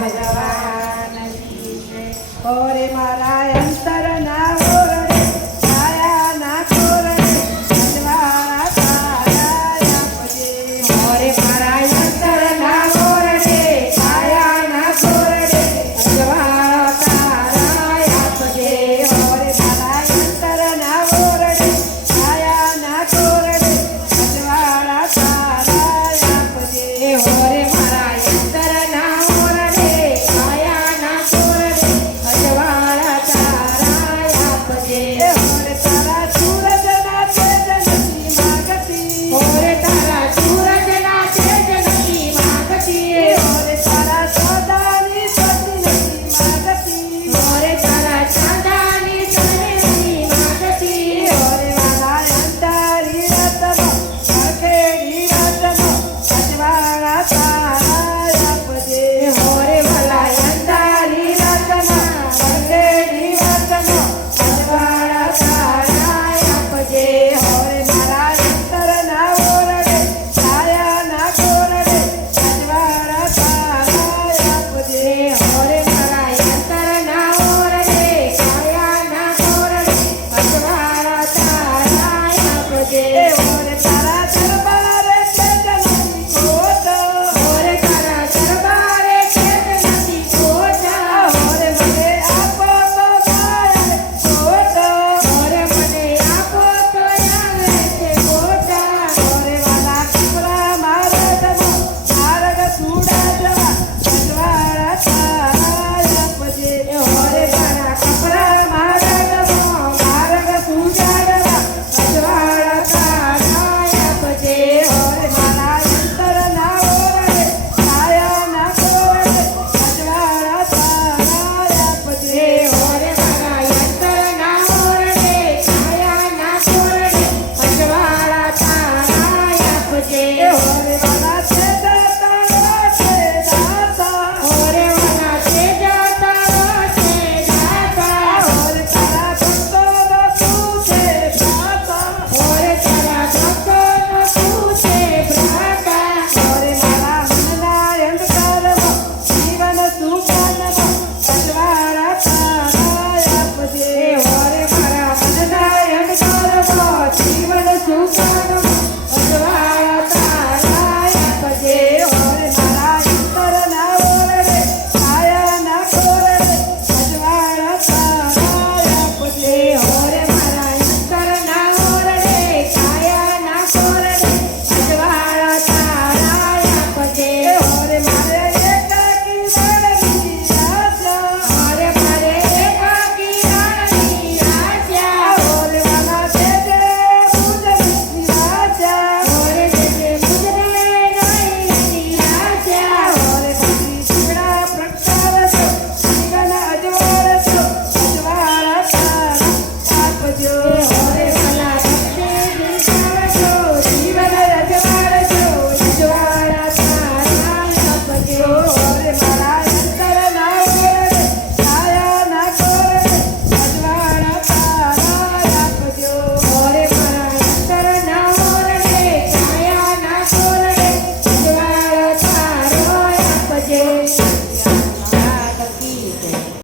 ભગવાન ઓરે મારા અંતરના ઓરડે છાયાના કોરડે અજવાળા તારા આપજે ઓરે મારા અંતરના ઓરડે છાયાના કોરડે અજવાળા તારા આપજે ઓરે મારા અંતરના ઓરડે છાયાના કોરડે અજવાળા તારા આપજે ઓરે મારા અંતરના ઓરડે છાયાના કોરડે અજવાળા તારા આપજે ઓરે તારા સૂરજના તેજની માગતી ઓરે તારા સૂરજના તેજની માગતી ઓરે તારા સદાની સતીની માગતી ઓરે તારા સદાની સતીની માગતી ઓરે મારા અંતરી રતનો અખેડી રતનો અજવાળા તારા આપજે ઓરે મારા અંતરી રતનો અખેડી રતનો અજવાળા તારા આપજે ઓરે મારા અંતરના ઓરડે છાયાના કોરડે અજવાળા તારા આપજે ઓરે મારા અંતરના ઓરડે છાયાના કોરડે અજવાળા તારા આપજે ઓરે તારા દરબારે ખેત નથી ખોટ ઓરે તારા દરબારે ખેત નથી ખોટ ઓરે મને આપો તો થાય ખોટ ઓરે મને આપો તો આવે છે ખોટ ઓરે વાલા કપડા મારે જમો માર્ગ સુડા જવા અજવાળા તારા આપજે ઓરે મારા કપડા મારે જમો માર્ગ સુડા જવા અજવાળા તારા આપજે ઓરે મારા અંતરના ઓરડે છાયાના કોરડે અજવાળા તારા આપજે ઓરે મારા અંતરના ઓરડે છાયાના કોરડે અજવાળા તારા આપજે